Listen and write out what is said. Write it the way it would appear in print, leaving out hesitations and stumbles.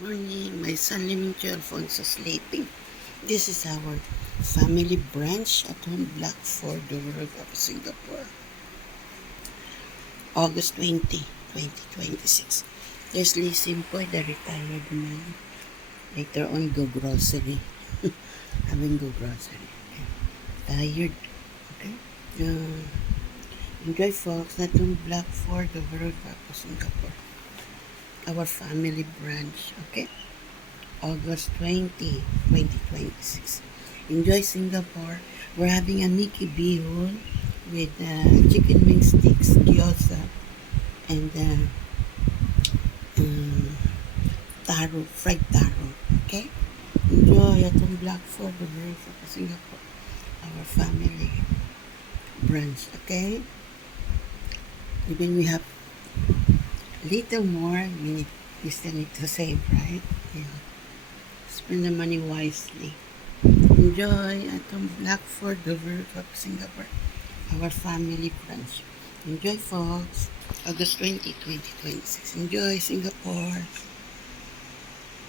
Morning, my son Limincho Alfonso sleeping. This is our family brunch at home block for the World of Singapore. August 20, 2026. There's Lee Simpoy, the retired man. Later on, go grocery. Having go grocery. Okay. Tired. Okay. Enjoy folks at home block for the World of Singapore. Our family brunch. Okay. August 20, 2026. Enjoy Singapore. We're having a Mickey Bihon with chicken wing sticks, gyoza, and um, taro, fried taro. Okay? Enjoy at home block for the birth of Singapore. Our family brunch. Okay? Even we have little more, we still need to save, right? Yeah. Spend the money wisely. Enjoy at home block for the World of Singapore. Our family brunch. Enjoy folks. August 20, 2026. Enjoy Singapore.